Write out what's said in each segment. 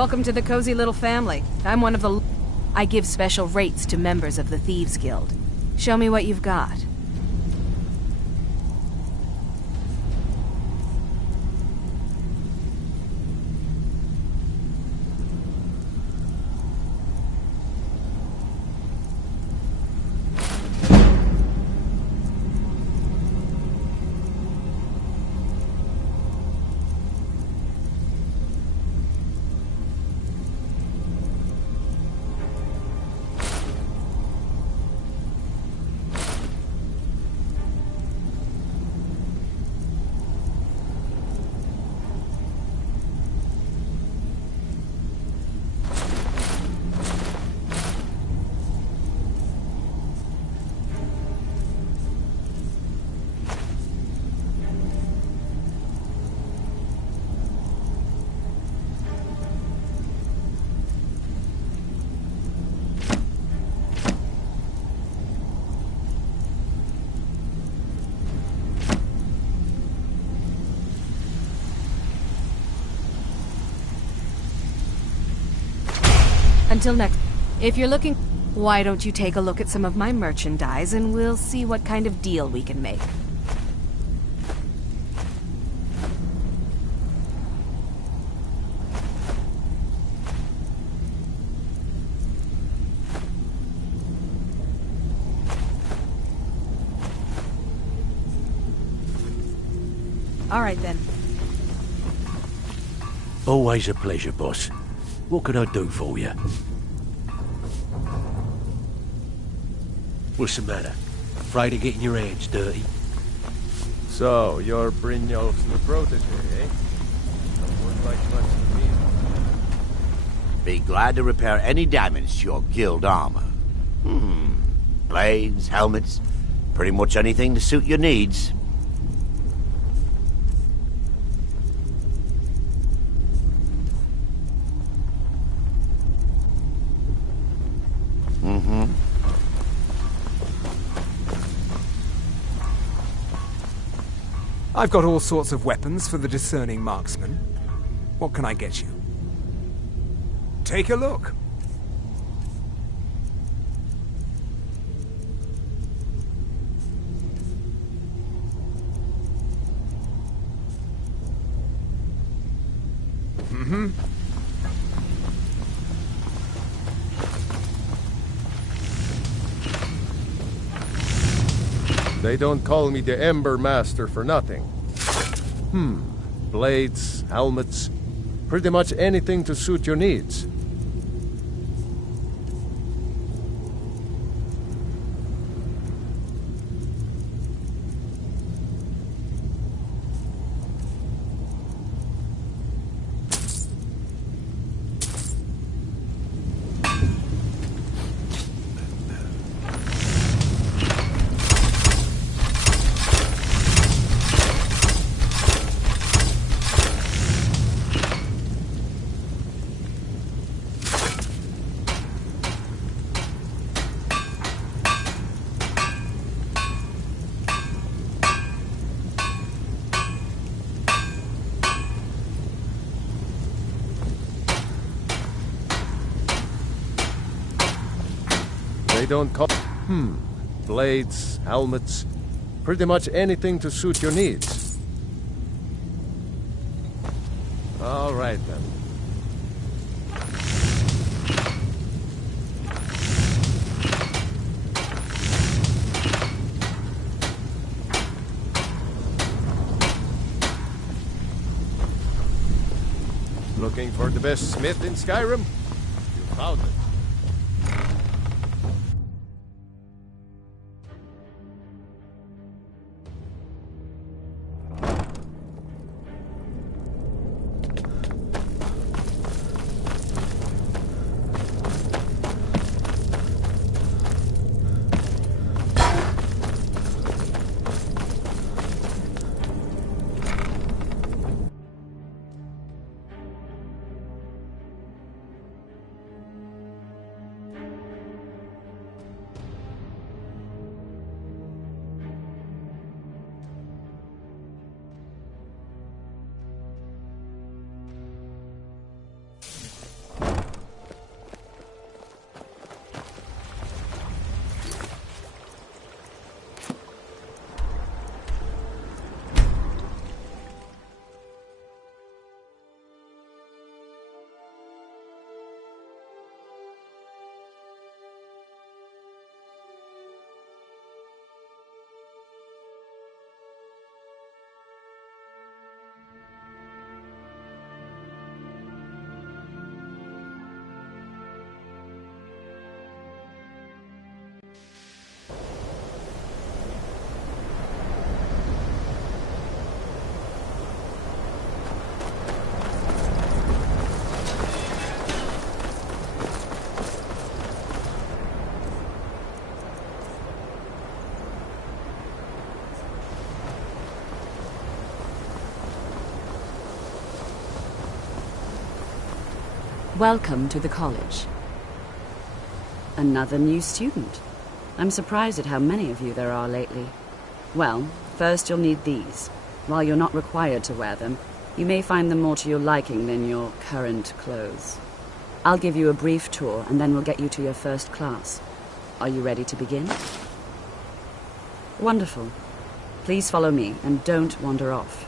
Welcome to the cozy little family. I'm one of the... I give special rates to members of the Thieves Guild. Show me what you've got. Until next... If you're looking... Why don't you take a look at some of my merchandise and we'll see what kind of deal we can make. All right, then. Always a pleasure, boss. What can I do for you? What's the matter? Afraid of getting your hands dirty? So, you're Brynjolf's new protege, eh? Don't look like much to me. Be glad to repair any damage to your guild armor. Blades, helmets, pretty much anything to suit your needs. I've got all sorts of weapons for the discerning marksman. What can I get you? Take a look. They don't call me the Ember Master for nothing. Blades, helmets, pretty much anything to suit your needs. They don't call... Blades, helmets, pretty much anything to suit your needs. All right, then. Looking for the best smith in Skyrim? You found it. Welcome to the college. Another new student. I'm surprised at how many of you there are lately. Well, first you'll need these. While you're not required to wear them, you may find them more to your liking than your current clothes. I'll give you a brief tour, and then we'll get you to your first class. Are you ready to begin? Wonderful. Please follow me, and don't wander off.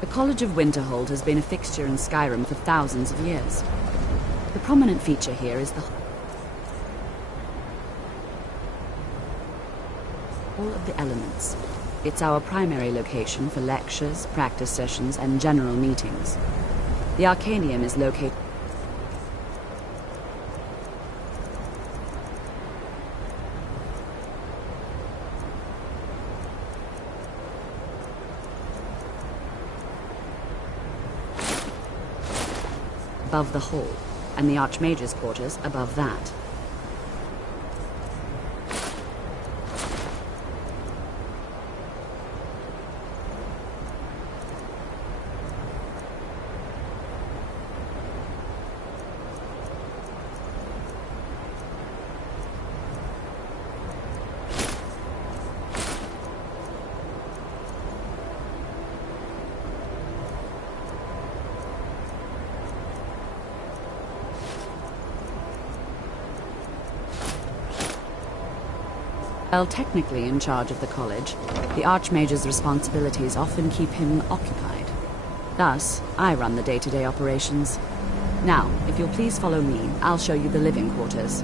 The College of Winterhold has been a fixture in Skyrim for thousands of years. The prominent feature here is the Hall of the Elements. It's our primary location for lectures, practice sessions, and general meetings. The Arcanium is located above the hall, and the Archmage's quarters above that. While technically in charge of the college, the Archmage's responsibilities often keep him occupied. Thus, I run the day-to-day operations. Now, if you'll please follow me, I'll show you the living quarters.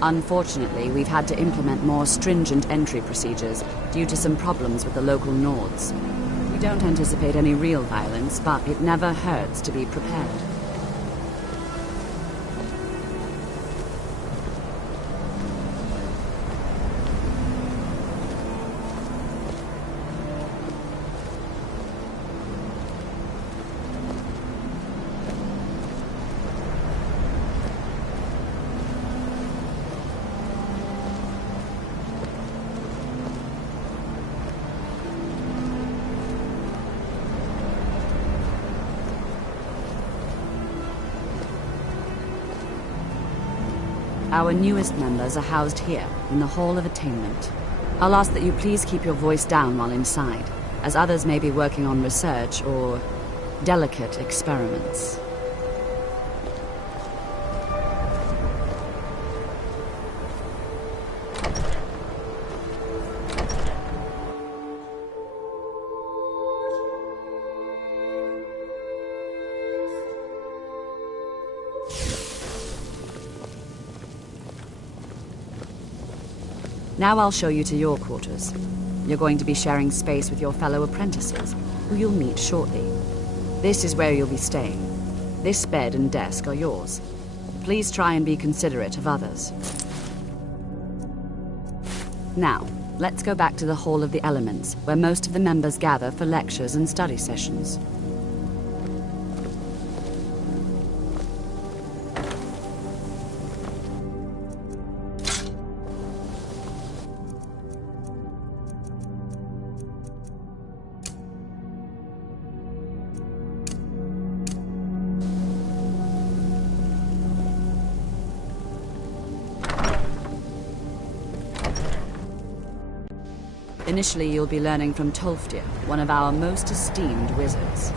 Unfortunately, we've had to implement more stringent entry procedures due to some problems with the local Nords. We don't anticipate any real violence, but it never hurts to be prepared. Our newest members are housed here, in the Hall of Attainment. I'll ask that you please keep your voice down while inside, as others may be working on research or delicate experiments. Now I'll show you to your quarters. You're going to be sharing space with your fellow apprentices, who you'll meet shortly. This is where you'll be staying. This bed and desk are yours. Please try and be considerate of others. Now, let's go back to the Hall of the Elements, where most of the members gather for lectures and study sessions. Initially, you'll be learning from Tolfdir, one of our most esteemed wizards.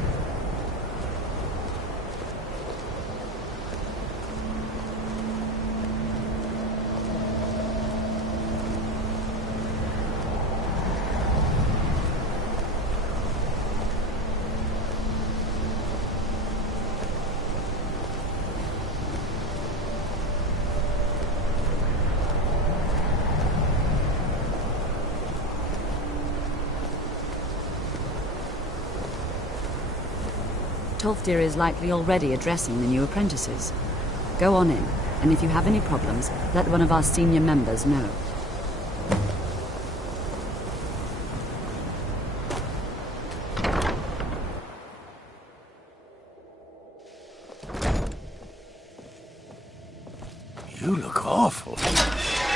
Tolfdir is likely already addressing the new apprentices. Go on in, and if you have any problems, let one of our senior members know. look awful.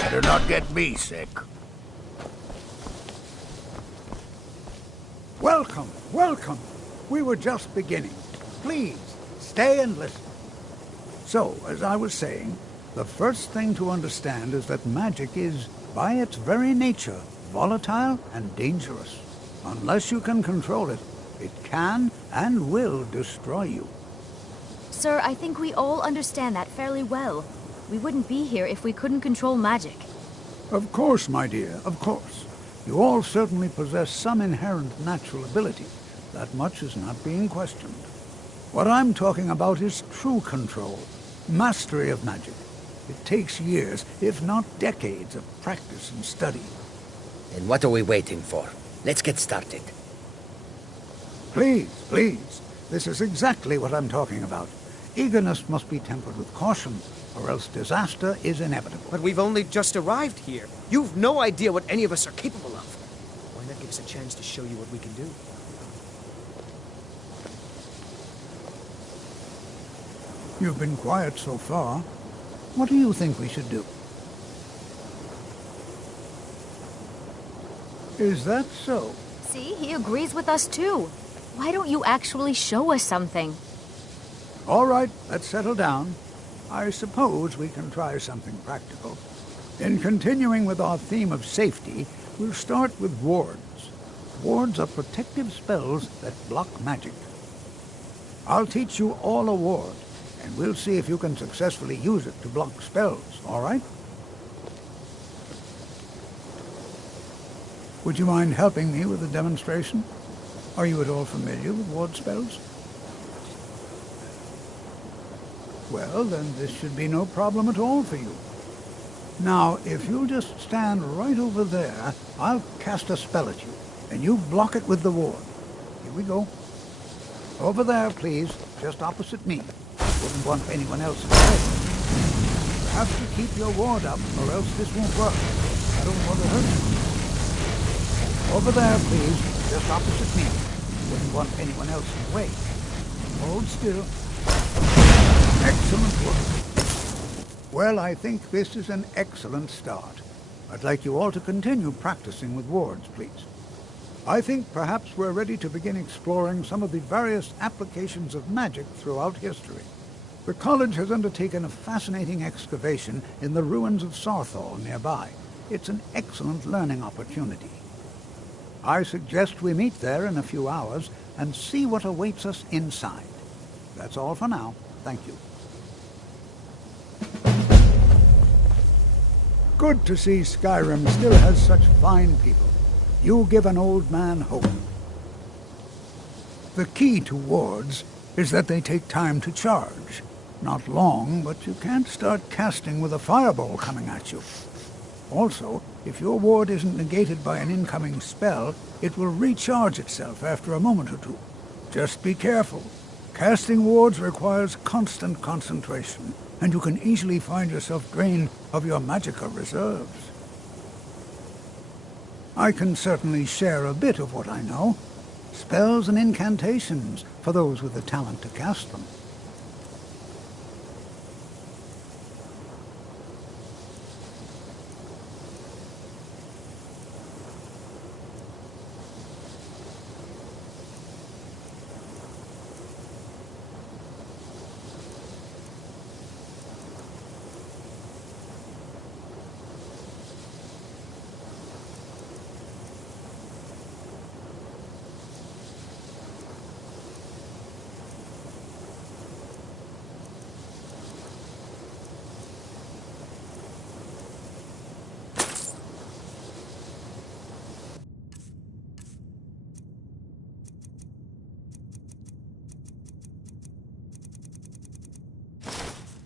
Better not get me sick. Welcome, welcome. We were just beginning. Please, stay and listen. So, as I was saying, the first thing to understand is that magic is, by its very nature, volatile and dangerous. Unless you can control it, it can and will destroy you. Sir, I think we all understand that fairly well. We wouldn't be here if we couldn't control magic. Of course, my dear, of course. You all certainly possess some inherent natural ability. That much is not being questioned. What I'm talking about is true control, mastery of magic. It takes years, if not decades, of practice and study. And what are we waiting for? Let's get started. Please, please. This is exactly what I'm talking about. Eagerness must be tempered with caution, or else disaster is inevitable. But we've only just arrived here. You've no idea what any of us are capable of. Why not give us a chance to show you what we can do? You've been quiet so far. What do you think we should do? Is that so? See, he agrees with us too. Why don't you actually show us something? All right, let's settle down. I suppose we can try something practical. In continuing with our theme of safety, we'll start with wards. Wards are protective spells that block magic. I'll teach you all a ward, and we'll see if you can successfully use it to block spells, all right? Would you mind helping me with the demonstration? Are you at all familiar with ward spells? Well, then this should be no problem at all for you. Now, if you'll just stand right over there, I'll cast a spell at you, and you block it with the ward. Here we go. Over there, please, just opposite me. Wouldn't want anyone else in the way. You have to keep your ward up, or else this won't work. I don't want to hurt you. Over there, please, just opposite me. Wouldn't want anyone else in the way. Hold still. Excellent work. Well, I think this is an excellent start. I'd like you all to continue practicing with wards, please. I think perhaps we're ready to begin exploring some of the various applications of magic throughout history. The college has undertaken a fascinating excavation in the ruins of Sarthal nearby. It's an excellent learning opportunity. I suggest we meet there in a few hours and see what awaits us inside. That's all for now. Thank you. Good to see Skyrim still has such fine people. You give an old man hope. The key to wards is that they take time to charge. Not long, but you can't start casting with a fireball coming at you. Also, if your ward isn't negated by an incoming spell, it will recharge itself after a moment or two. Just be careful. Casting wards requires constant concentration, and you can easily find yourself drained of your magicka reserves. I can certainly share a bit of what I know. Spells and incantations for those with the talent to cast them.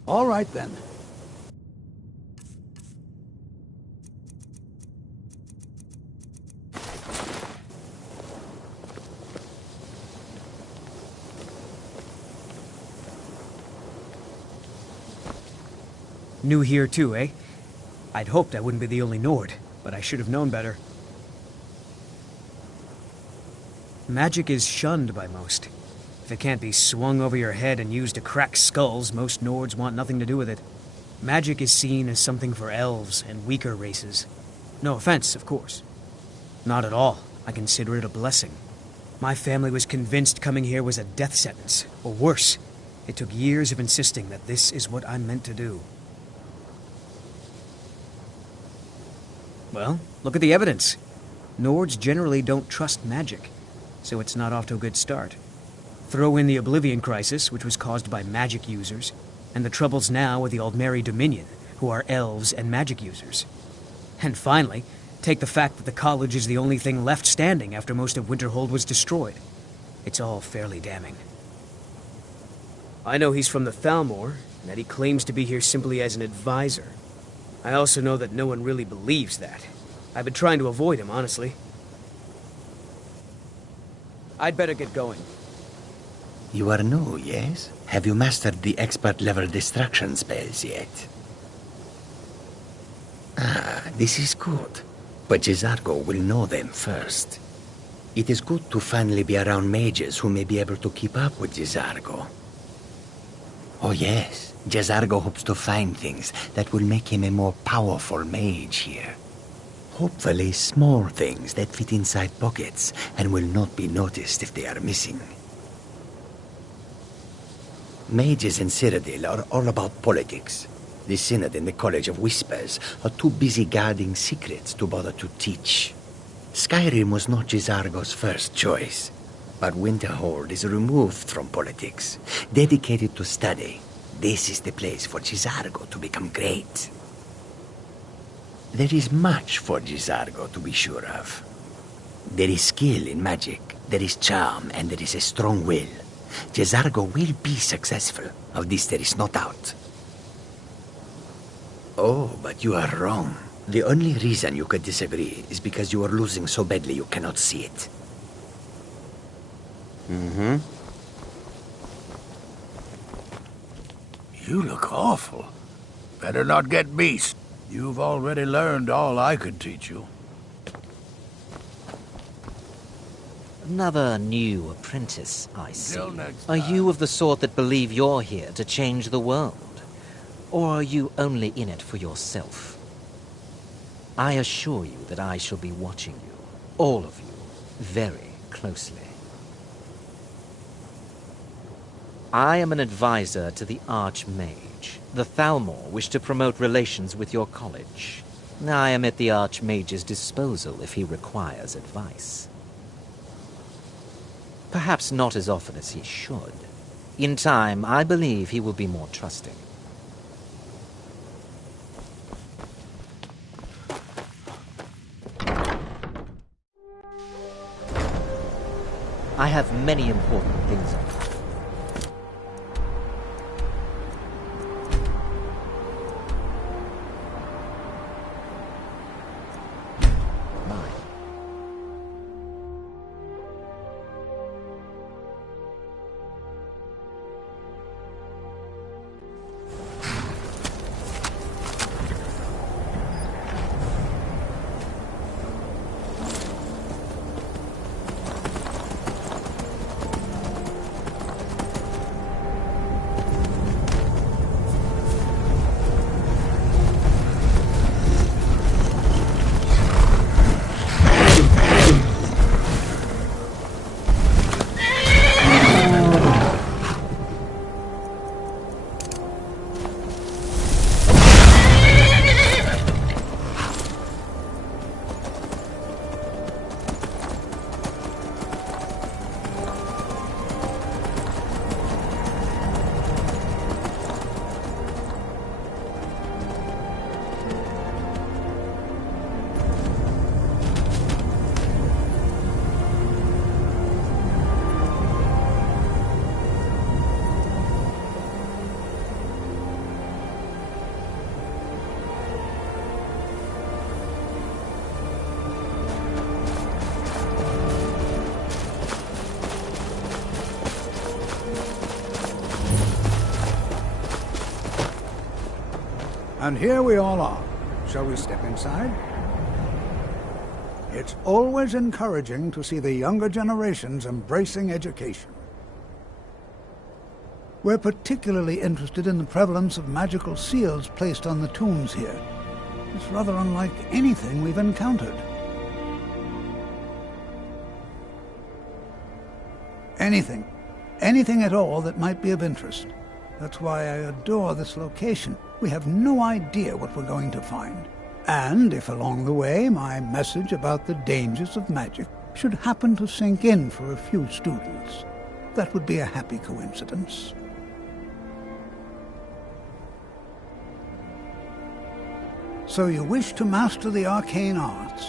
All right, then. New here too, eh? I'd hoped I wouldn't be the only Nord, but I should have known better. Magic is shunned by most. If it can't be swung over your head and used to crack skulls, most Nords want nothing to do with it. Magic is seen as something for elves and weaker races. No offense, of course. Not at all. I consider it a blessing. My family was convinced coming here was a death sentence, or worse. It took years of insisting that this is what I'm meant to do. Well, look at the evidence. Nords generally don't trust magic, so it's not off to a good start. Throw in the Oblivion Crisis, which was caused by magic users, and the troubles now with the Aldmeri Dominion, who are elves and magic users. And finally, take the fact that the college is the only thing left standing after most of Winterhold was destroyed. It's all fairly damning. I know he's from the Thalmor, and that he claims to be here simply as an advisor. I also know that no one really believes that. I've been trying to avoid him, honestly. I'd better get going. You are new, yes? Have you mastered the expert-level distraction spells yet? Ah, this is good. But Jizargo will know them first. It is good to finally be around mages who may be able to keep up with Jizargo. Oh yes, Jizargo hopes to find things that will make him a more powerful mage here. Hopefully small things that fit inside pockets and will not be noticed if they are missing. Mages in Cyrodiil are all about politics. The Synod and the College of Whispers are too busy guarding secrets to bother to teach. Skyrim was not Jizargo's first choice, but Winterhold is removed from politics, dedicated to study. This is the place for Jizargo to become great. There is much for Jizargo to be sure of. There is skill in magic, there is charm, and there is a strong will. Jizargo will be successful. Of this there is no doubt. Oh, but you are wrong. The only reason you could disagree is because you are losing so badly you cannot see it. Mm-hmm. You look awful. Better not get beast. You've already learned all I could teach you. Another new apprentice, I see. Till next Are time. you of the sort that believe you're here to change the world? Or are you only in it for yourself? I assure you that I shall be watching you, all of you, very closely. I am an advisor to the Archmage. The Thalmor wish to promote relations with your college. I am at the Archmage's disposal if he requires advice. Perhaps not as often as he should. In time, I believe he will be more trusting. I have many important things on mind. And here we all are. Shall we step inside? It's always encouraging to see the younger generations embracing education. We're particularly interested in the prevalence of magical seals placed on the tombs here. It's rather unlike anything we've encountered. Anything. Anything at all that might be of interest. That's why I adore this location. We have no idea what we're going to find. And if along the way my message about the dangers of magic should happen to sink in for a few students, that would be a happy coincidence. So you wish to master the arcane arts?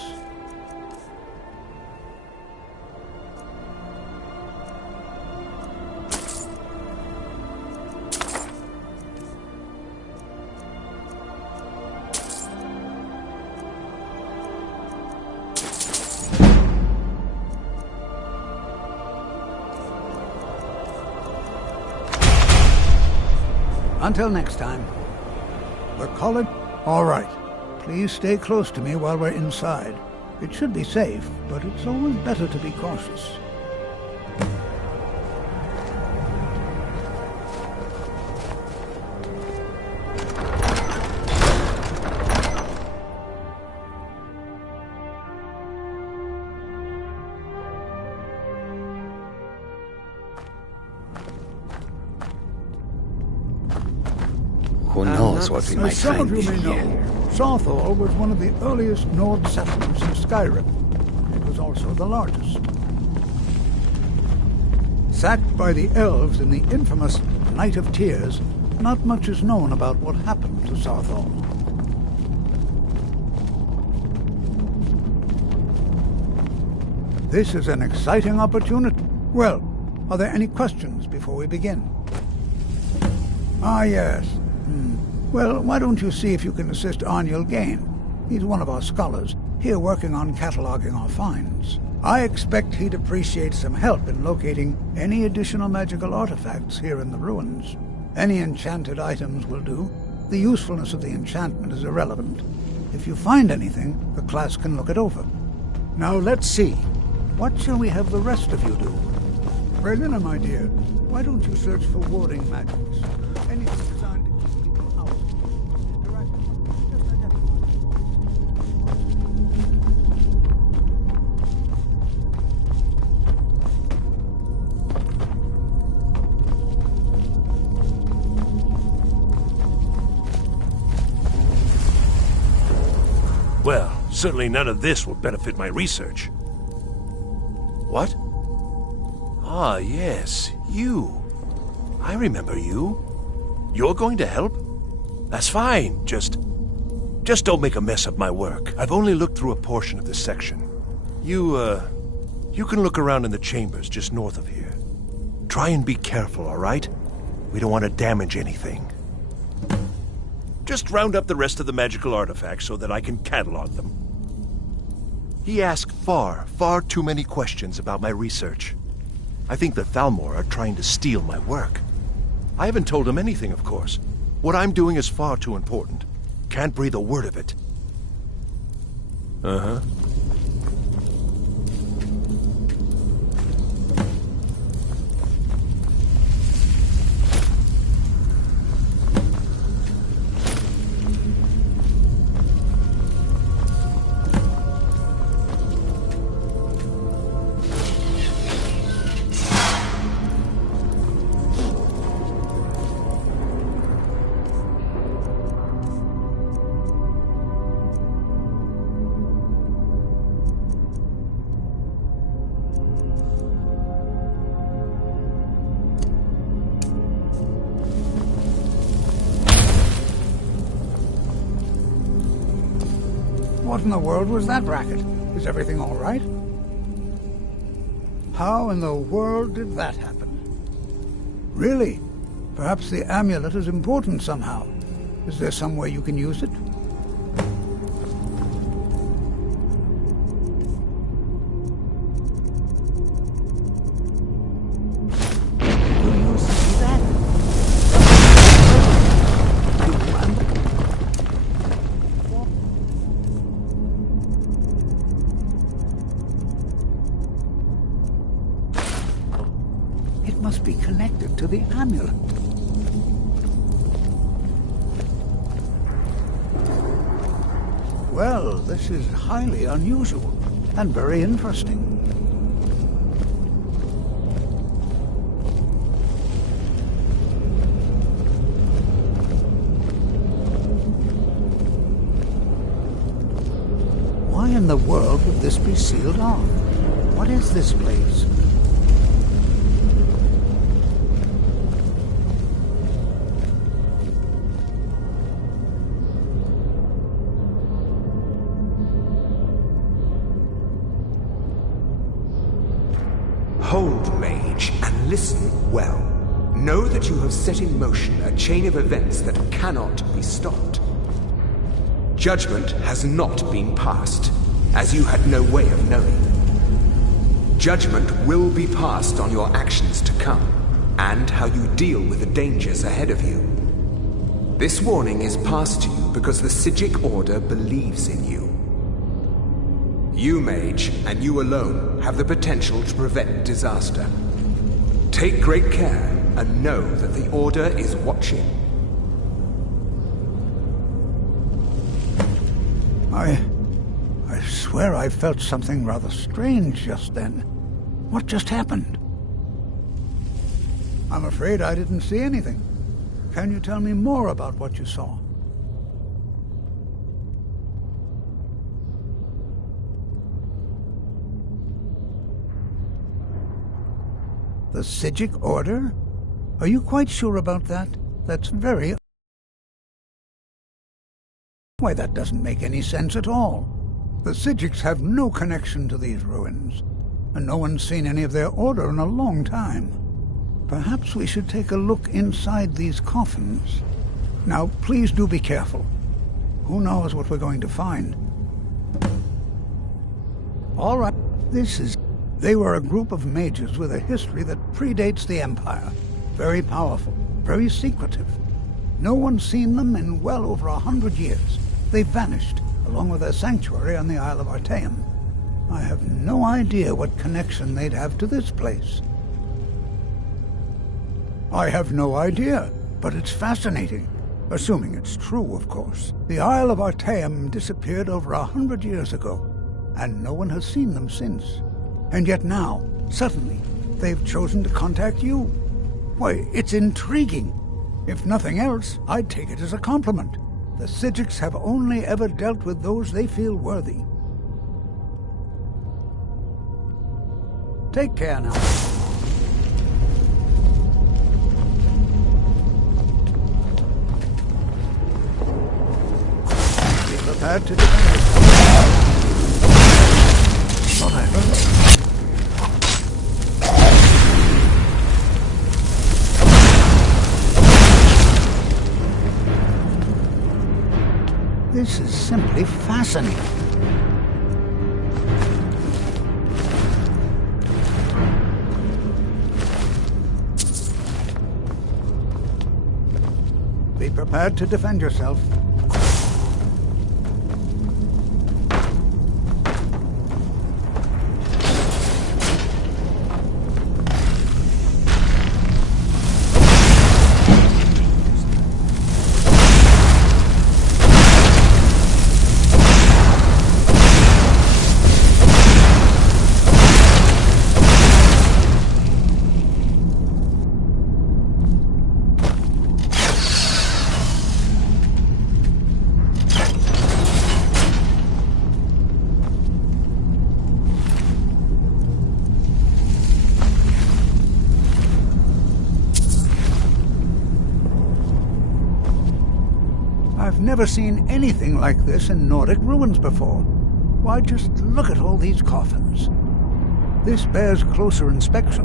Until next time. The college... All right. Please stay close to me while we're inside. It should be safe, but it's always better to be cautious. Who knows what we might Some find of you may here. know, Sawthall was one of the earliest Nord settlements in Skyrim. It was also the largest. Sacked by the elves in the infamous Night of Tears, not much is known about what happened to Sawthall. This is an exciting opportunity. Well, are there any questions before we begin? Ah, yes. Well, why don't you see if you can assist Arniel Gain? He's one of our scholars, here working on cataloging our finds. I expect he'd appreciate some help in locating any additional magical artifacts here in the ruins. Any enchanted items will do. The usefulness of the enchantment is irrelevant. If you find anything, the class can look it over. Now let's see. What shall we have the rest of you do? Raelina, my dear, why don't you search for warding magics? Anything designed to keep people out. Just identify. Well, certainly none of this will benefit my research. What? Ah, yes, you. I remember you. You're going to help? That's fine, just don't make a mess of my work. I've only looked through a portion of this section. You can look around in the chambers just north of here. Try and be careful, all right? We don't want to damage anything. Just round up the rest of the magical artifacts so that I can catalog them. He asked far too many questions about my research. I think the Thalmor are trying to steal my work. I haven't told him anything, of course. What I'm doing is far too important. Can't breathe a word of it. Uh-huh. What in the world was that racket? Is everything all right? How in the world did that happen? Really? Perhaps the amulet is important somehow. Is there some way you can use it? Do you see that? It must be connected to the amulet. Well, this is highly unusual and very interesting. Why in the world would this be sealed off? What is this place? Hold, mage, and listen well. Know that you have set in motion a chain of events that cannot be stopped. Judgment has not been passed, as you had no way of knowing. Judgment will be passed on your actions to come, and how you deal with the dangers ahead of you. This warning is passed to you because the Psijic Order believes in you. You, mage, and you alone, have the potential to prevent disaster. Take great care, and know that the Order is watching. I swear I felt something rather strange just then. What just happened? I'm afraid I didn't see anything. Can you tell me more about what you saw? The Psijic Order? Are you quite sure about that? That's very... Why, that doesn't make any sense at all. The Psijics have no connection to these ruins, and no one's seen any of their order in a long time. Perhaps we should take a look inside these coffins. Now, please do be careful. Who knows what we're going to find? All right, this is... They were a group of mages with a history that predates the Empire. Very powerful, very secretive. No one's seen them in well over 100 years. They vanished, along with their sanctuary on the Isle of Artaeum. I have no idea what connection they'd have to this place. I have no idea, but it's fascinating. Assuming it's true, of course. The Isle of Artaeum disappeared over 100 years ago, and no one has seen them since. And yet now, suddenly, they've chosen to contact you. Why, it's intriguing. If nothing else, I'd take it as a compliment. The Psijics have only ever dealt with those they feel worthy. Take care now. Be prepared to defend yourself. What I heard. This is simply fascinating. Be prepared to defend yourself. I've never seen anything like this in Nordic ruins before. Why, just look at all these coffins. This bears closer inspection.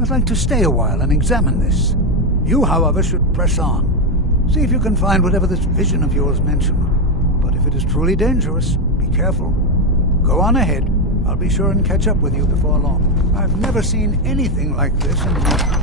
I'd like to stay a while and examine this. You, however, should press on. See if you can find whatever this vision of yours mentioned. But if it is truly dangerous, be careful. Go on ahead. I'll be sure and catch up with you before long. I've never seen anything like this in Nordic.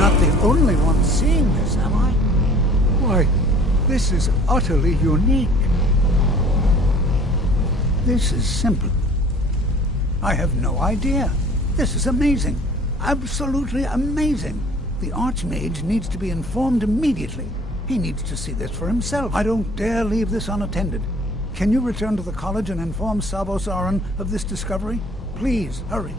not the only one seeing this, am I? Why, this is utterly unique. This is simple. I have no idea. This is amazing. Absolutely amazing. The Archmage needs to be informed immediately. He needs to see this for himself. I don't dare leave this unattended. Can you return to the college and inform Sabos Aran of this discovery? Please, hurry.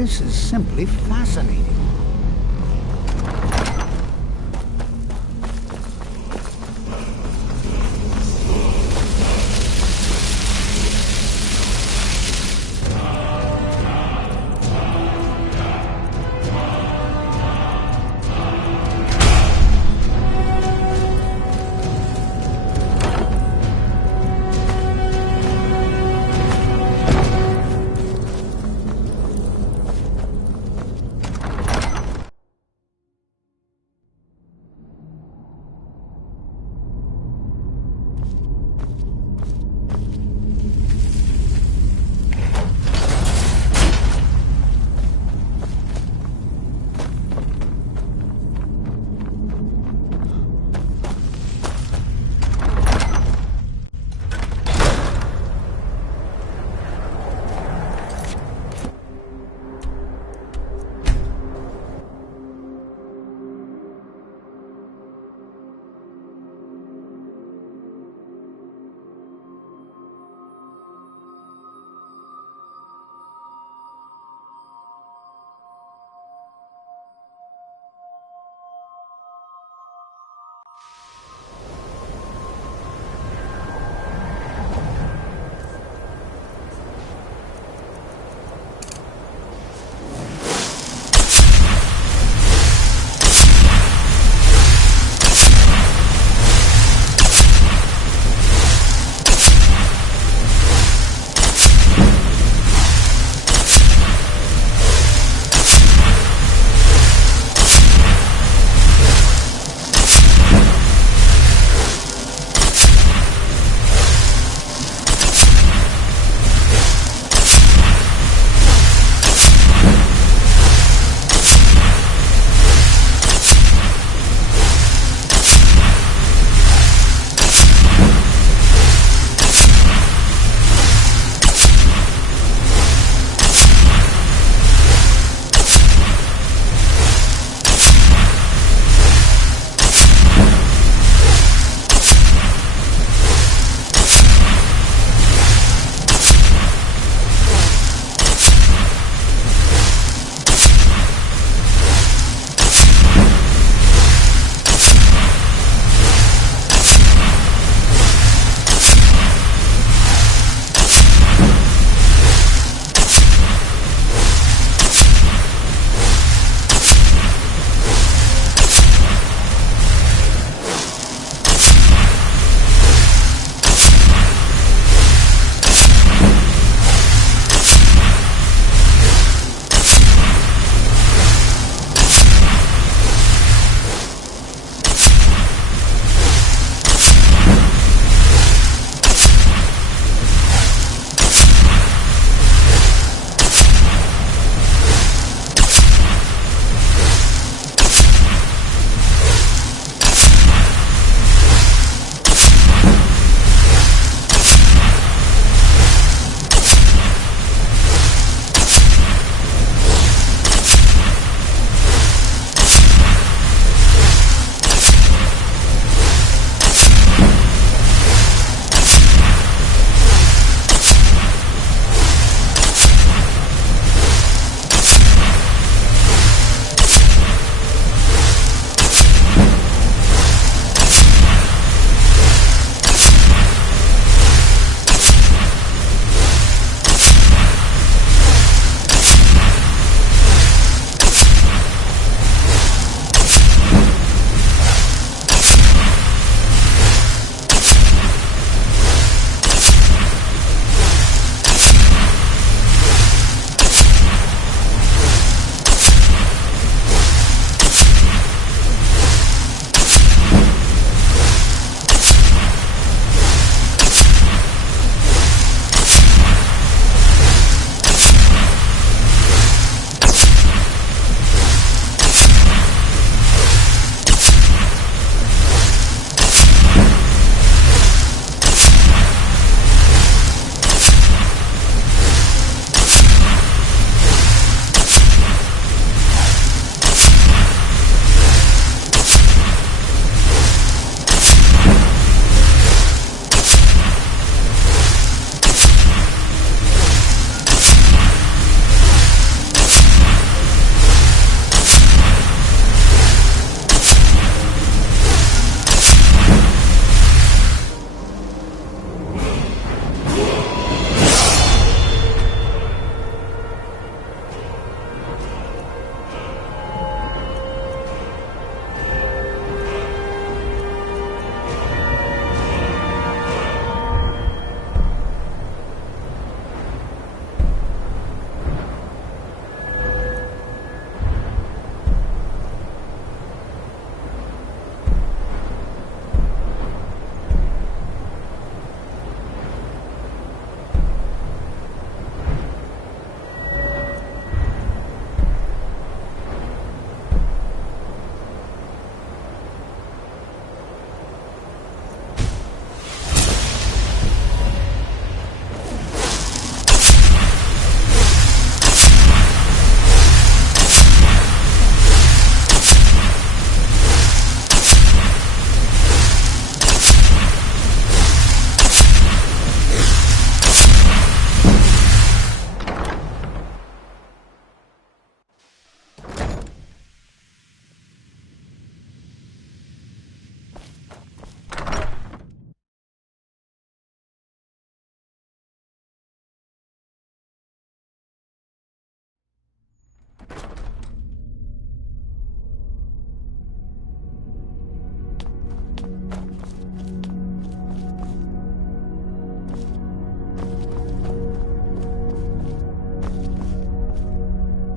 This is simply fascinating.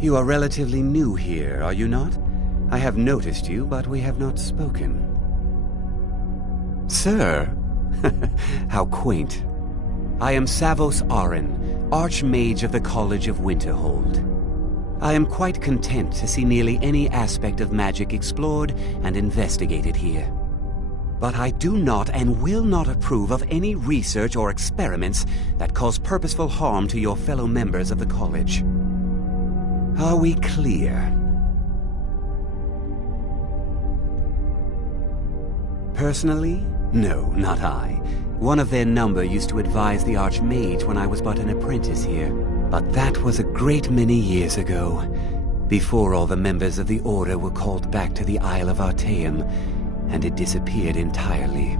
You are relatively new here, are you not? I have noticed you, but we have not spoken. Sir? How quaint. I am Savos Arin, Archmage of the College of Winterhold. I am quite content to see nearly any aspect of magic explored and investigated here. But I do not and will not approve of any research or experiments that cause purposeful harm to your fellow members of the college. Are we clear? Personally? No, not I. One of their number used to advise the Archmage when I was but an apprentice here. But that was a great many years ago, before all the members of the Order were called back to the Isle of Artaeum, and it disappeared entirely.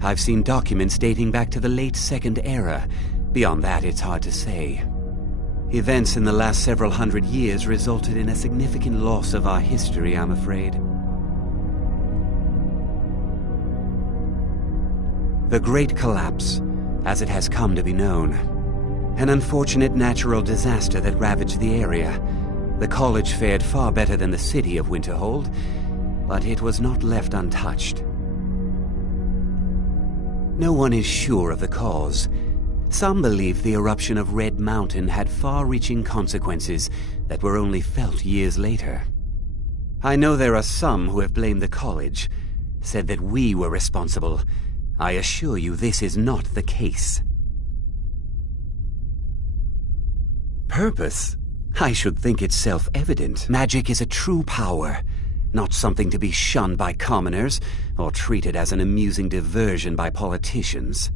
I've seen documents dating back to the late Second Era. Beyond that, it's hard to say. Events in the last several hundred years resulted in a significant loss of our history, I'm afraid. The Great Collapse, as it has come to be known. An unfortunate natural disaster that ravaged the area. The college fared far better than the city of Winterhold, but it was not left untouched. No one is sure of the cause. Some believe the eruption of Red Mountain had far-reaching consequences that were only felt years later. I know there are some who have blamed the college, said that we were responsible. I assure you this is not the case. Purpose? I should think it's self-evident. Magic is a true power, not something to be shunned by commoners or treated as an amusing diversion by politicians.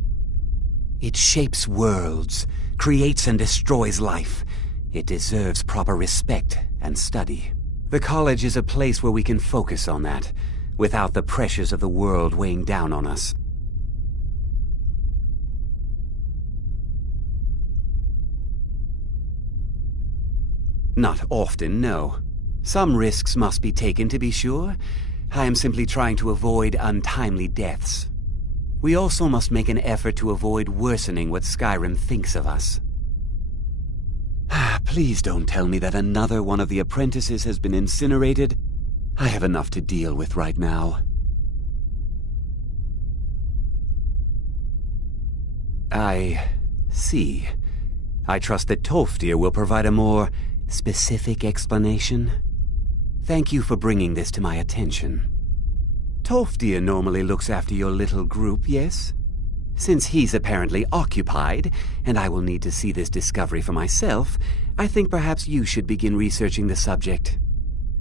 It shapes worlds, creates and destroys life. It deserves proper respect and study. The college is a place where we can focus on that, without the pressures of the world weighing down on us. Not often, no. Some risks must be taken, to be sure. I am simply trying to avoid untimely deaths. We also must make an effort to avoid worsening what Skyrim thinks of us. Please don't tell me that another one of the apprentices has been incinerated. I have enough to deal with right now. I see. I trust that Tolfdir will provide a more specific explanation. Thank you for bringing this to my attention. Tolfdir normally looks after your little group, yes? Since he's apparently occupied, and I will need to see this discovery for myself, I think perhaps you should begin researching the subject.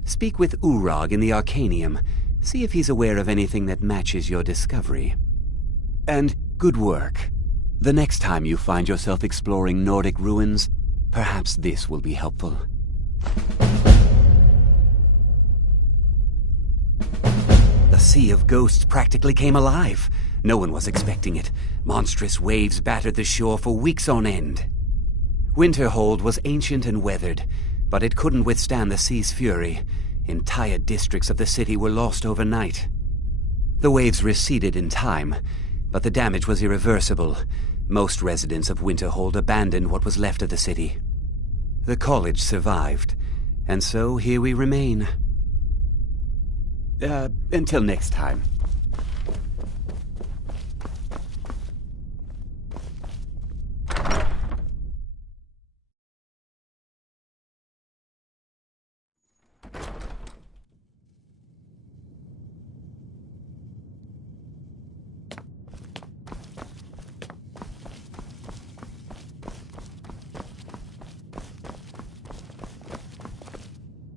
Speak with Urag in the Arcanium. See if he's aware of anything that matches your discovery. And good work. The next time you find yourself exploring Nordic ruins, perhaps this will be helpful. The Sea of Ghosts practically came alive. No one was expecting it. Monstrous waves battered the shore for weeks on end. Winterhold was ancient and weathered, but it couldn't withstand the sea's fury. Entire districts of the city were lost overnight. The waves receded in time, but the damage was irreversible. Most residents of Winterhold abandoned what was left of the city. The college survived, and so here we remain. Until next time.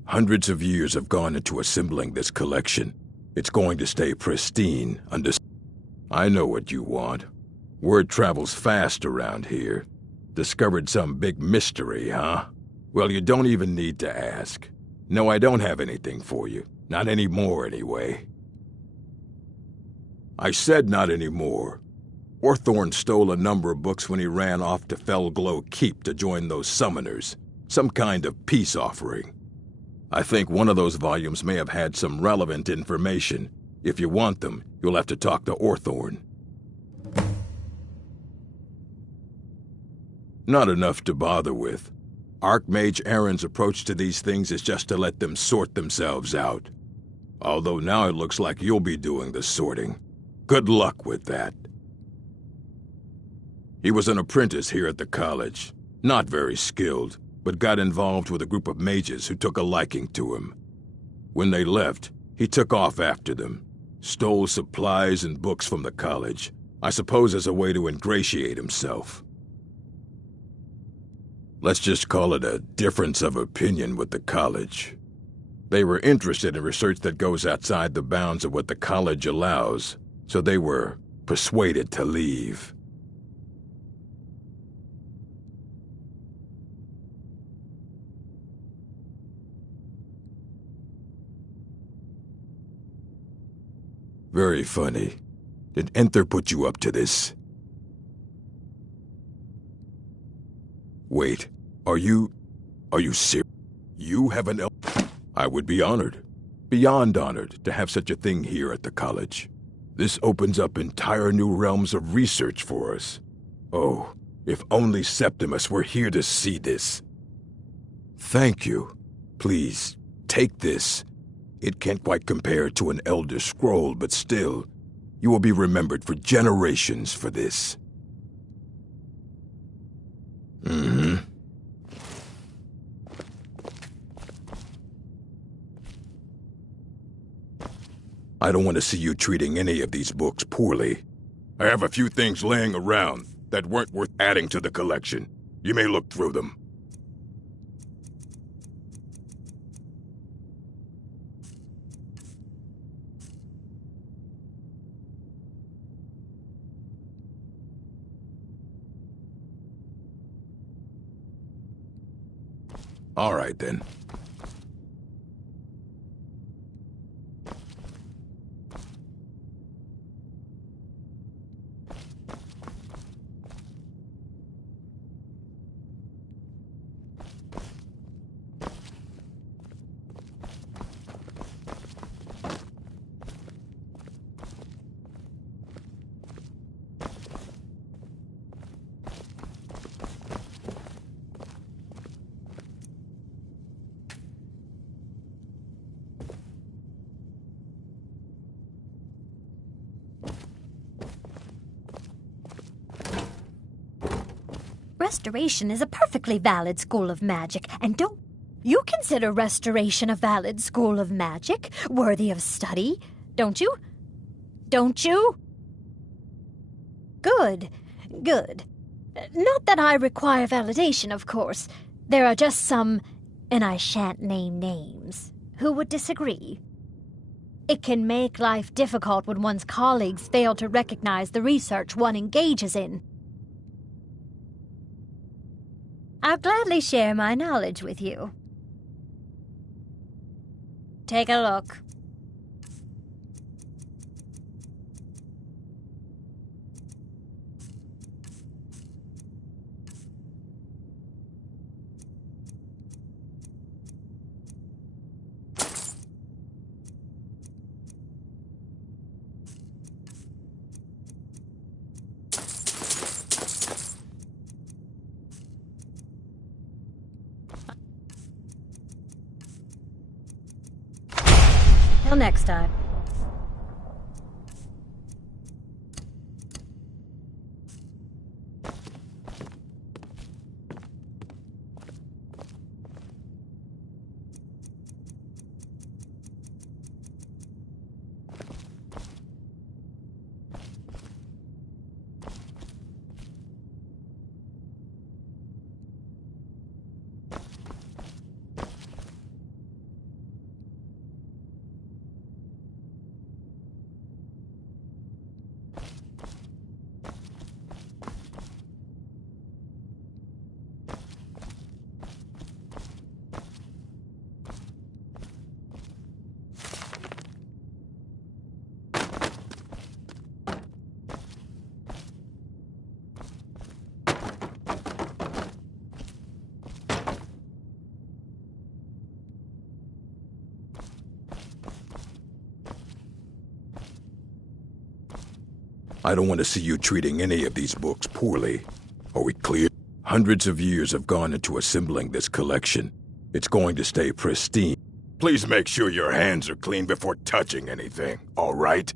Hundreds of years have gone into assembling this collection. It's going to stay pristine. I know what you want. Word travels fast around here. Discovered some big mystery, huh? Well, you don't even need to ask. No, I don't have anything for you. Not anymore, anyway. I said not anymore. Orthorn stole a number of books when he ran off to Felglow Keep to join those summoners. Some kind of peace offering. I think one of those volumes may have had some relevant information. If you want them, you'll have to talk to Orthorn. Not enough to bother with. Archmage Aaron's approach to these things is just to let them sort themselves out. Although now it looks like you'll be doing the sorting. Good luck with that. He was an apprentice here at the college. Not very skilled, but got involved with a group of mages who took a liking to him. When they left, he took off after them. Stole supplies and books from the college, I suppose as a way to ingratiate himself. Let's just call it a difference of opinion with the college. They were interested in research that goes outside the bounds of what the college allows, so they were persuaded to leave. Very funny. Did Enther put you up to this? Wait, are you serious? You have an I would be honored, beyond honored, to have such a thing here at the college. This opens up entire new realms of research for us. Oh, if only Septimus were here to see this. Thank you. Please, take this. It can't quite compare to an Elder Scroll, but still, you will be remembered for generations for this. I don't want to see you treating any of these books poorly. I have a few things laying around that weren't worth adding to the collection. You may look through them. All right, then. Restoration is a perfectly valid school of magic, and don't you consider Restoration a valid school of magic, worthy of study? Don't you? Don't you? Good, good. Not that I require validation, of course. There are just some, and I shan't name names, who would disagree. It can make life difficult when one's colleagues fail to recognize the research one engages in. I'll gladly share my knowledge with you. Take a look. Till next time. I don't want to see you treating any of these books poorly. Are we clear? Hundreds of years have gone into assembling this collection. It's going to stay pristine. Please make sure your hands are clean before touching anything, all right?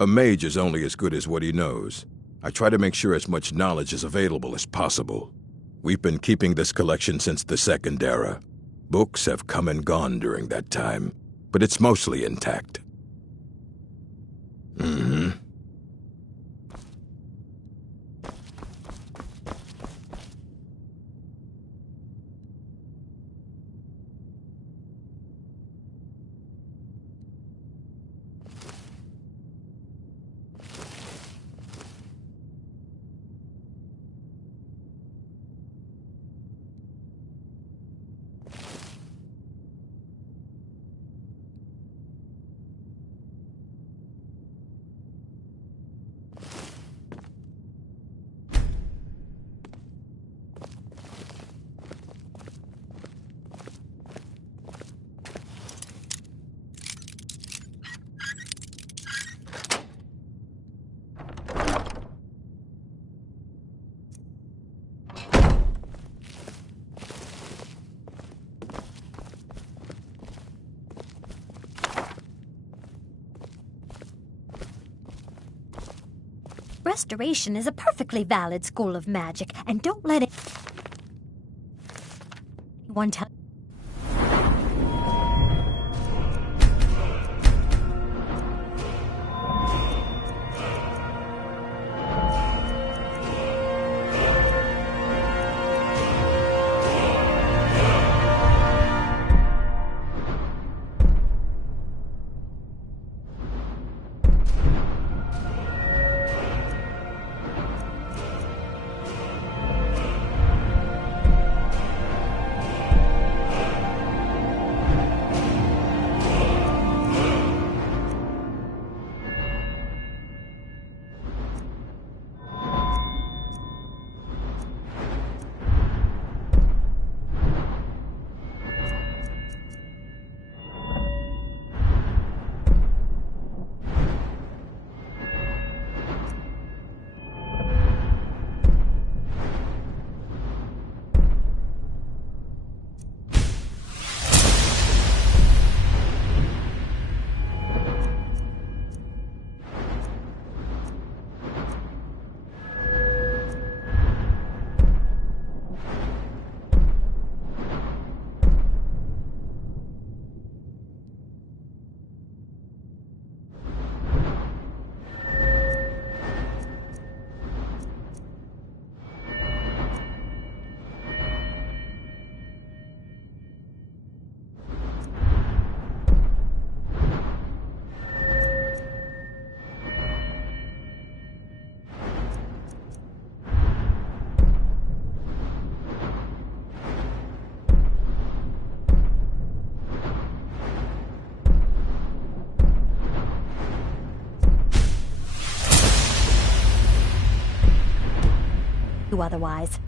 A mage is only as good as what he knows. I try to make sure as much knowledge is available as possible. We've been keeping this collection since the Second Era. Books have come and gone during that time, but it's mostly intact. Mm-hmm. Restoration is a perfectly valid school of magic, and don't let it... One time... otherwise.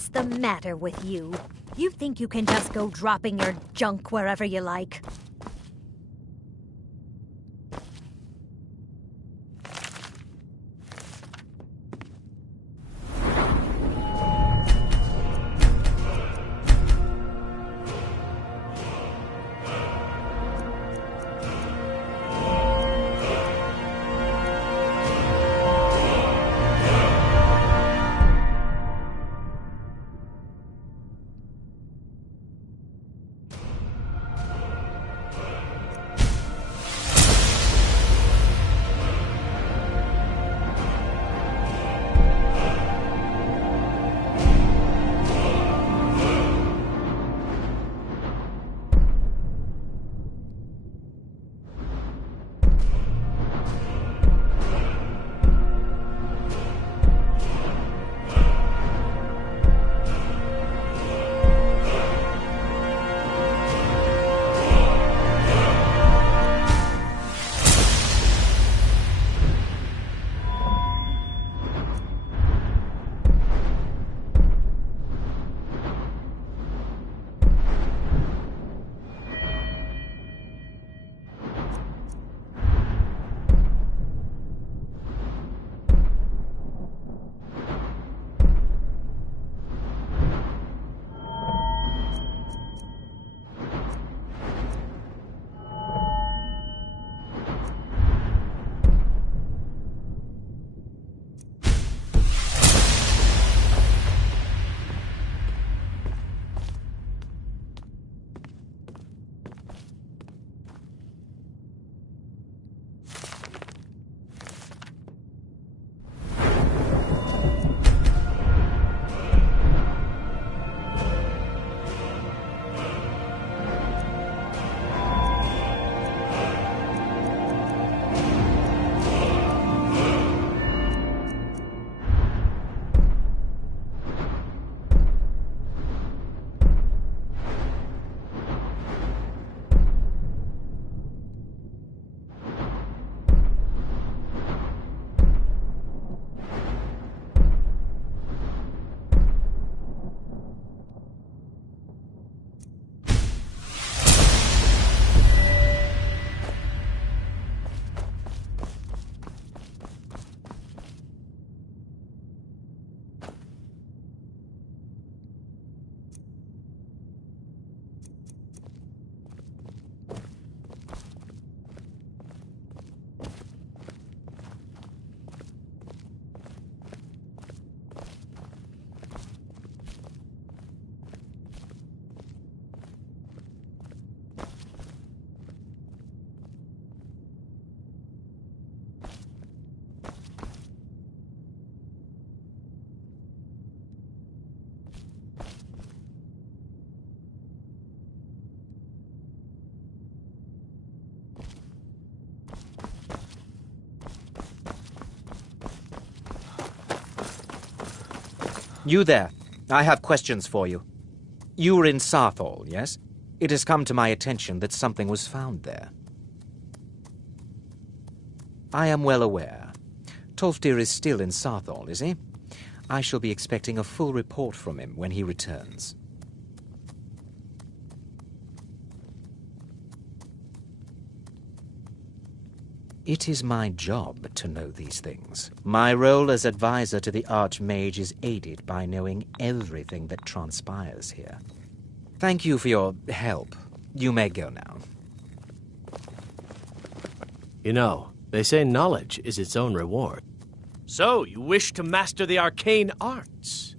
What's the matter with you? You think you can just go dropping your junk wherever you like? You there. I have questions for you. You were in Sarthal, yes? It has come to my attention that something was found there. I am well aware. Tolfdir is still in Sarthal, is he? I shall be expecting a full report from him when he returns. It is my job to know these things. My role as advisor to the Archmage is aided by knowing everything that transpires here. Thank you for your help. You may go now. You know, they say knowledge is its own reward. So, you wish to master the arcane arts?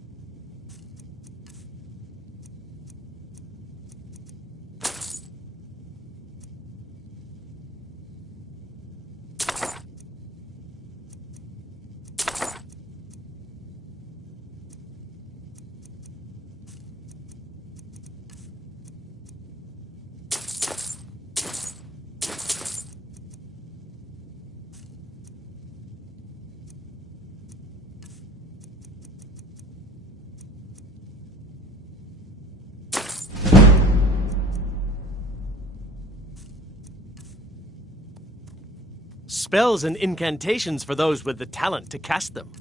Spells and incantations for those with the talent to cast them.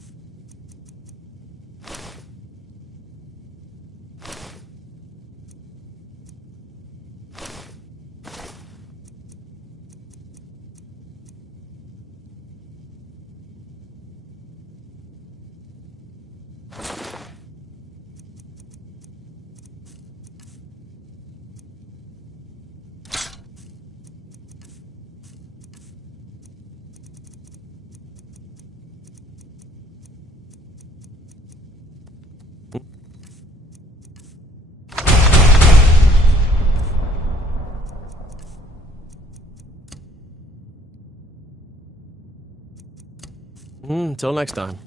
Until next time.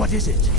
What is it?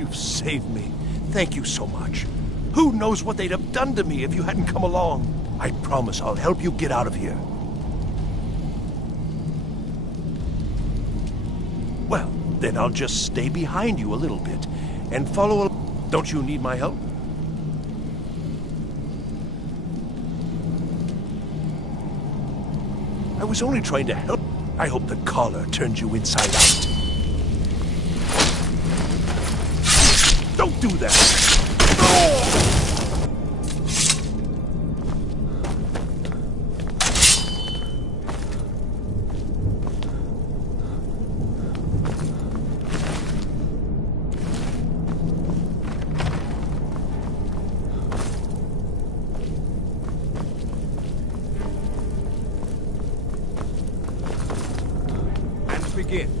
You've saved me. Thank you so much. Who knows what they'd have done to me if you hadn't come along? I promise I'll help you get out of here. Well, then I'll just stay behind you a little bit and follow along. Don't you need my help? I was only trying to help. I hope the collar turns you inside out. Don't do that! No! Begin.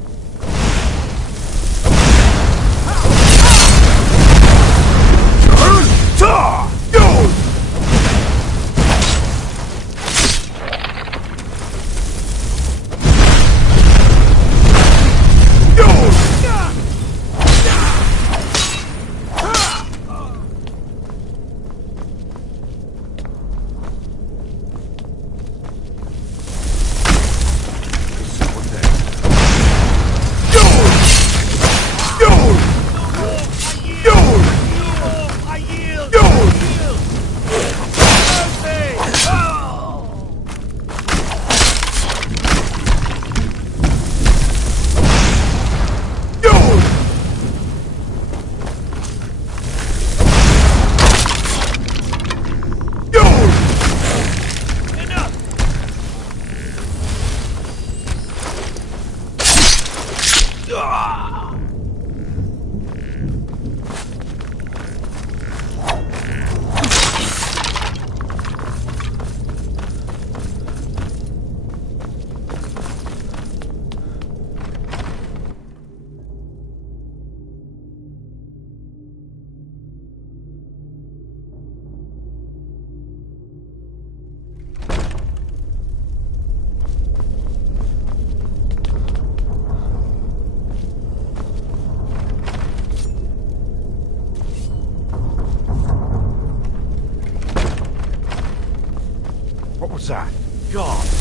What was that? God,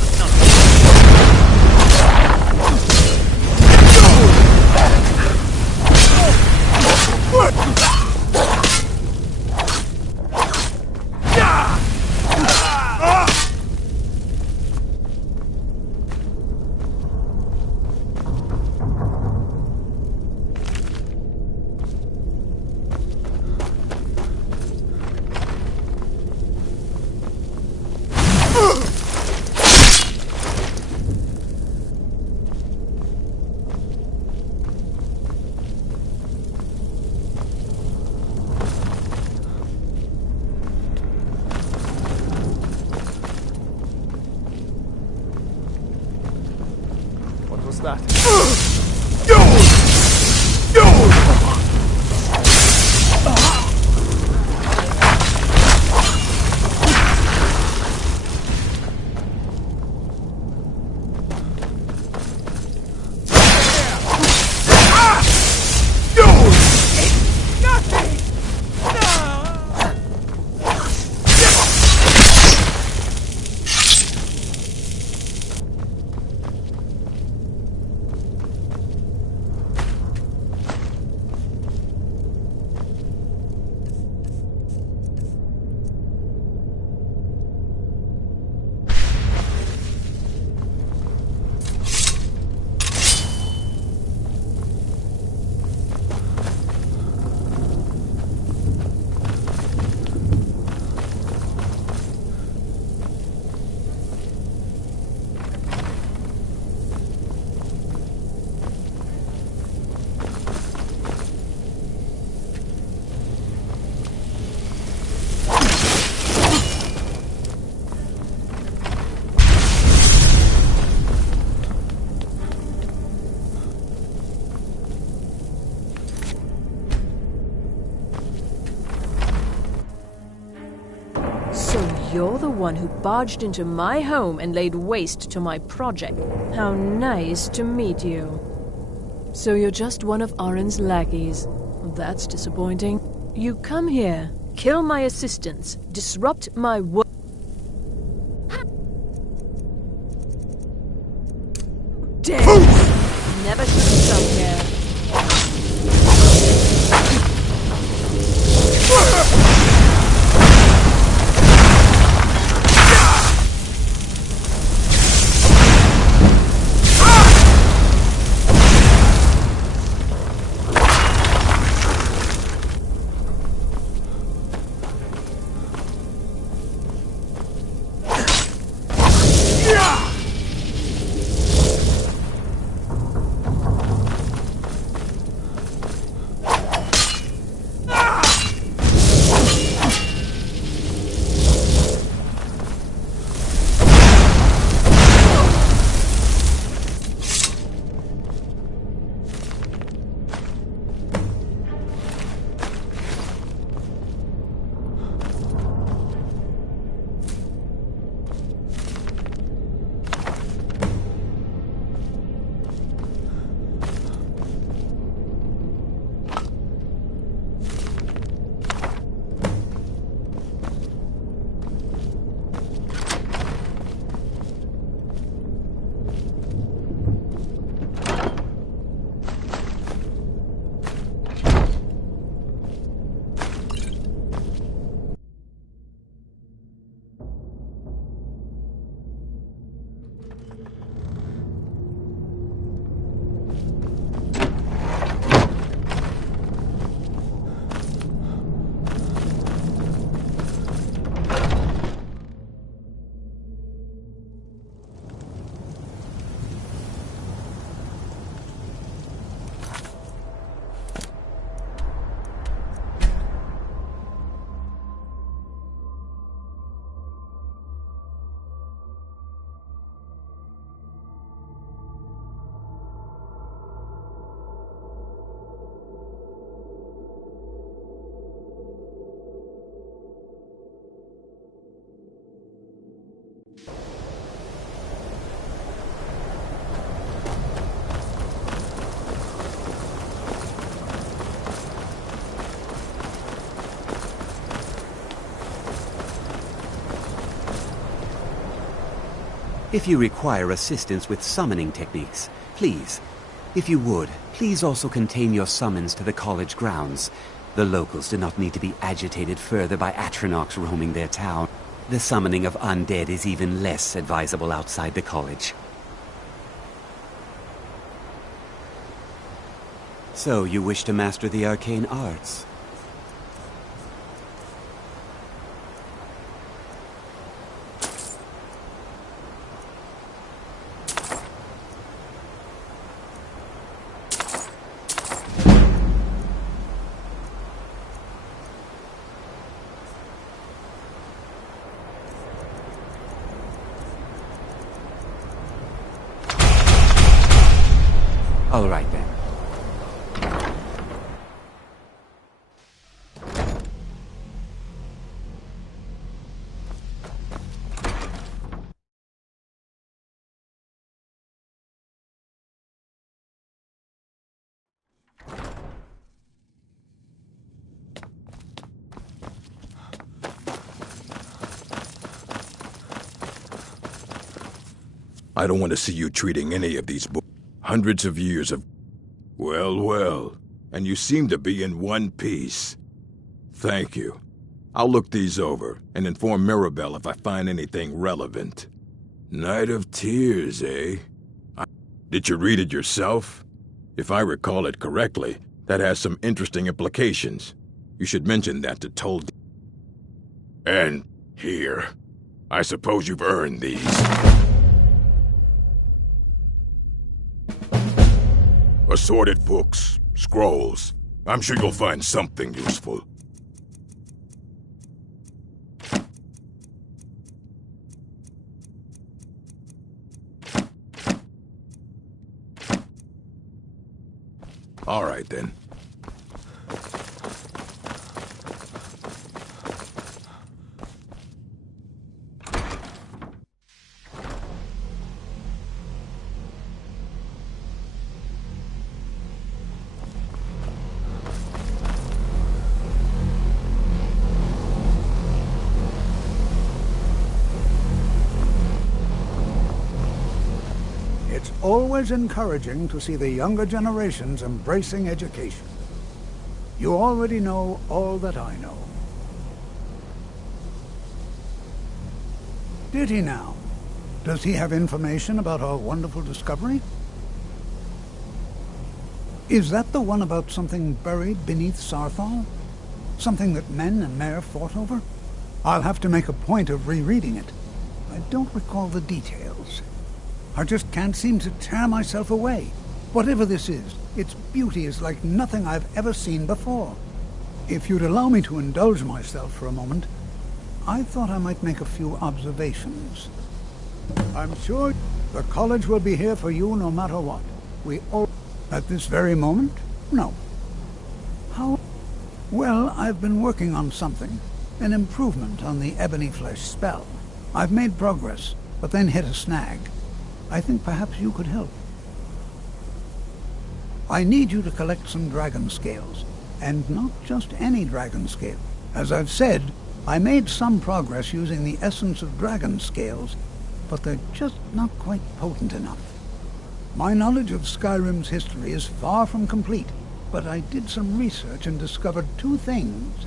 You're the one who barged into my home and laid waste to my project. How nice to meet you. So you're just one of Arin's lackeys. that's disappointing. You come here, kill my assistants, disrupt my work. Damn! Never should have come here. If you require assistance with summoning techniques, please, if you would, please also contain your summons to the college grounds. The locals do not need to be agitated further by Atronachs roaming their town. The summoning of undead is even less advisable outside the college. So, you wish to master the arcane arts? All right then. I don't want to see you treating any of these hundreds of years of... Well, well. And you seem to be in one piece. Thank you. I'll look these over and inform Mirabelle if I find anything relevant. Night of Tears, eh? Did you read it yourself? If I recall it correctly, that has some interesting implications. You should mention that to Told. And here. I suppose you've earned these. Assorted books, scrolls. I'm sure you'll find something useful. All right, then. always encouraging to see the younger generations embracing education. You already know all that I know. Did he now? Does he have information about our wonderful discovery? Is that the one about something buried beneath Sarthal? Something that men and Mare fought over? I'll have to make a point of rereading it. I don't recall the details. I just can't seem to tear myself away. Whatever this is, its beauty is like nothing I've ever seen before. If you'd allow me to indulge myself for a moment, I thought I might make a few observations. I'm sure the college will be here for you no matter what. We all... At this very moment? No. How? Well, I've been working on something. An improvement on the ebony flesh spell. I've made progress, but then hit a snag. I think perhaps you could help. I need you to collect some dragon scales, and not just any dragon scale. As I've said, I made some progress using the essence of dragon scales, but they're just not quite potent enough. My knowledge of Skyrim's history is far from complete, but I did some research and discovered two things.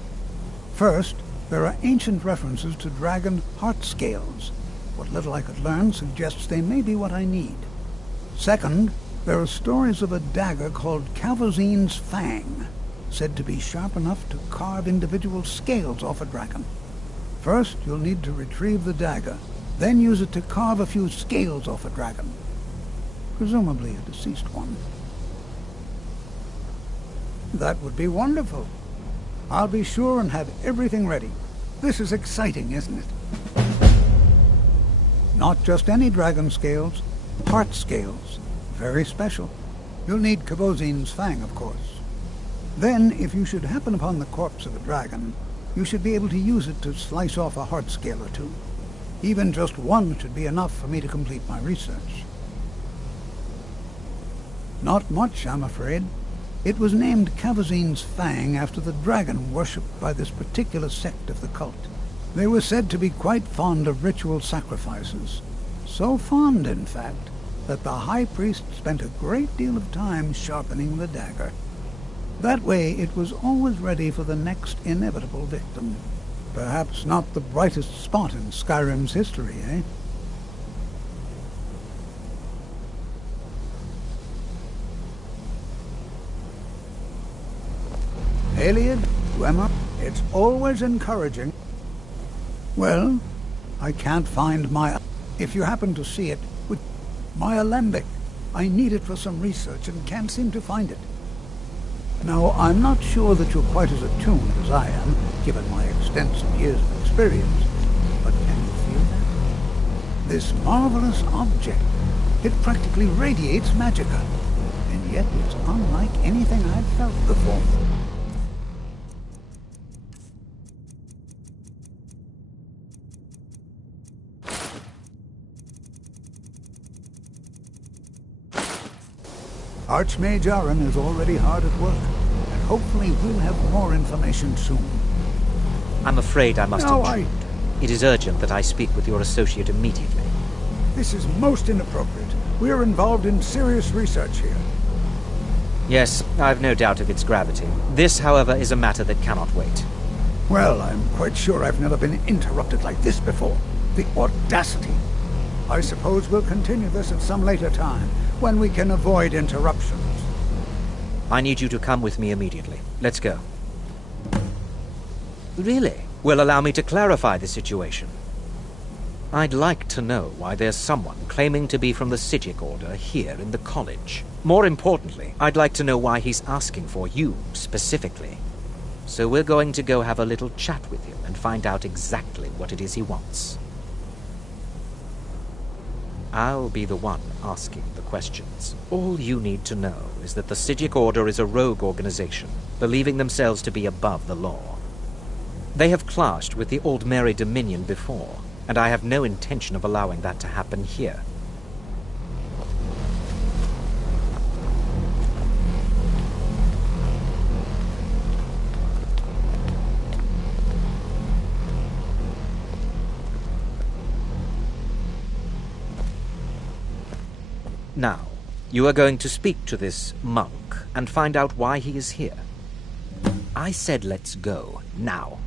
First, there are ancient references to dragon heart scales. What little I could learn suggests they may be what I need. Second, there are stories of a dagger called Calvazine's Fang, said to be sharp enough to carve individual scales off a dragon. First, you'll need to retrieve the dagger, then use it to carve a few scales off a dragon. Presumably a deceased one. That would be wonderful. I'll be sure and have everything ready. This is exciting, isn't it? Not just any dragon scales, heart scales. Very special. You'll need Calvazine's Fang, of course. Then, if you should happen upon the corpse of a dragon, you should be able to use it to slice off a heart scale or two. Even just one should be enough for me to complete my research. Not much, I'm afraid. It was named Calvazine's Fang after the dragon worshipped by this particular sect of the cult. They were said to be quite fond of ritual sacrifices. So fond, in fact, that the high priest spent a great deal of time sharpening the dagger. That way it was always ready for the next inevitable victim. Perhaps not the brightest spot in Skyrim's history, eh? Aliad, Emma, it's always encouraging. Well, I can't find my... If you happen to see it, with my alembic. I need it for some research and can't seem to find it. Now, I'm not sure that you're quite as attuned as I am, given my extensive years of experience. But can you feel that? This marvelous object. It practically radiates magicka. And yet it's unlike anything I've felt before. Archmage Aaron is already hard at work, and hopefully we'll have more information soon. I'm afraid I must No, intrude. It is urgent that I speak with your associate immediately. This is most inappropriate. We are involved in serious research here. Yes, I've no doubt of its gravity. This, however, is a matter that cannot wait. Well, I'm quite sure I've never been interrupted like this before. The audacity. I suppose we'll continue this at some later time, when we can avoid interruptions. I need you to come with me immediately. Let's go. Really? Well, allow me to clarify the situation. I'd like to know why there's someone claiming to be from the Psijic Order here in the college. More importantly, I'd like to know why he's asking for you, specifically. So we're going to go have a little chat with him and find out exactly what it is he wants. I'll be the one asking the questions. All you need to know is that the Psijic Order is a rogue organization, believing themselves to be above the law. They have clashed with the Aldmeri Dominion before, and I have no intention of allowing that to happen here. Now, you are going to speak to this monk and find out why he is here. I said let's go, now.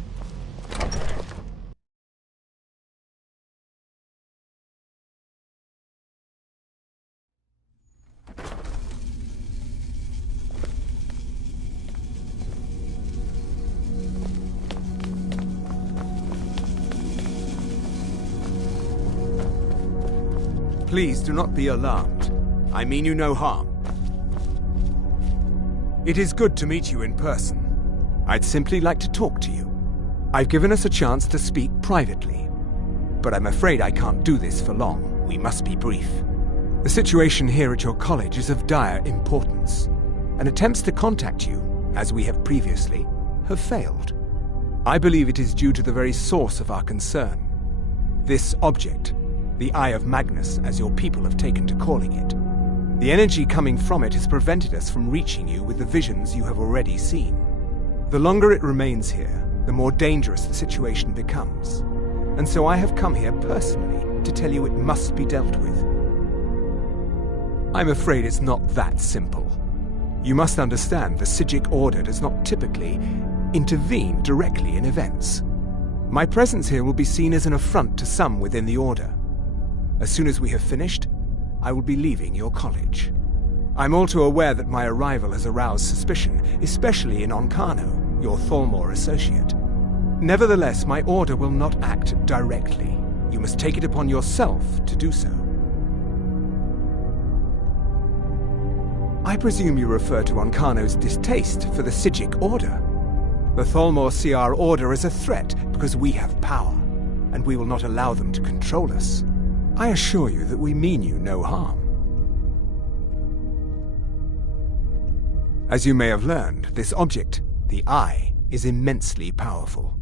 Please do not be alarmed. I mean you no harm. It is good to meet you in person. I'd simply like to talk to you. I've given us a chance to speak privately, but I'm afraid I can't do this for long. We must be brief. The situation here at your college is of dire importance, and attempts to contact you, as we have previously, have failed. I believe it is due to the very source of our concern. This object, the Eye of Magnus, as your people have taken to calling it. The energy coming from it has prevented us from reaching you with the visions you have already seen. The longer it remains here, the more dangerous the situation becomes. And so I have come here personally to tell you it must be dealt with. I'm afraid it's not that simple. You must understand the Psijic Order does not typically intervene directly in events. My presence here will be seen as an affront to some within the Order. As soon as we have finished, I will be leaving your college. I'm all too aware that my arrival has aroused suspicion, especially in Onkano, your Thalmor associate. Nevertheless, my order will not act directly. You must take it upon yourself to do so. I presume you refer to Onkano's distaste for the Psijic Order. The Thalmor see our order as a threat because we have power, and we will not allow them to control us. I assure you that we mean you no harm. As you may have learned, this object, the Eye, is immensely powerful.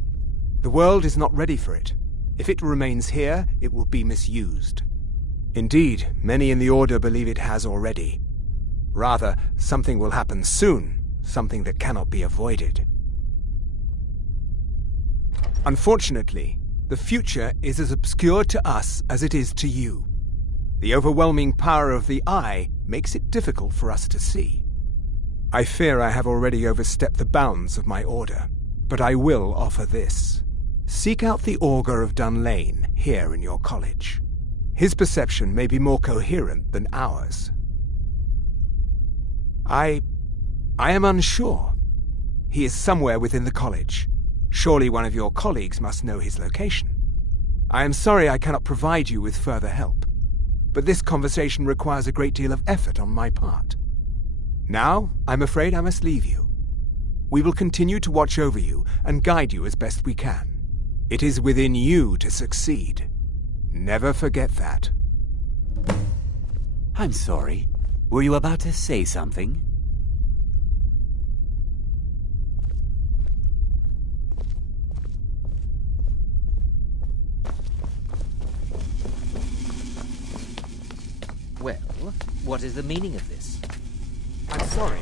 The world is not ready for it. If it remains here, it will be misused. Indeed, many in the Order believe it has already. Rather, something will happen soon, something that cannot be avoided. Unfortunately, the future is as obscure to us as it is to you. The overwhelming power of the Eye makes it difficult for us to see. I fear I have already overstepped the bounds of my order, but I will offer this. Seek out the Augur of Dunlane here in your college. His perception may be more coherent than ours. I am unsure. He is somewhere within the college. Surely one of your colleagues must know his location. I am sorry I cannot provide you with further help, but this conversation requires a great deal of effort on my part. Now, I'm afraid I must leave you. We will continue to watch over you and guide you as best we can. It is within you to succeed. Never forget that. I'm sorry. Were you about to say something? Well, what is the meaning of this? I'm sorry,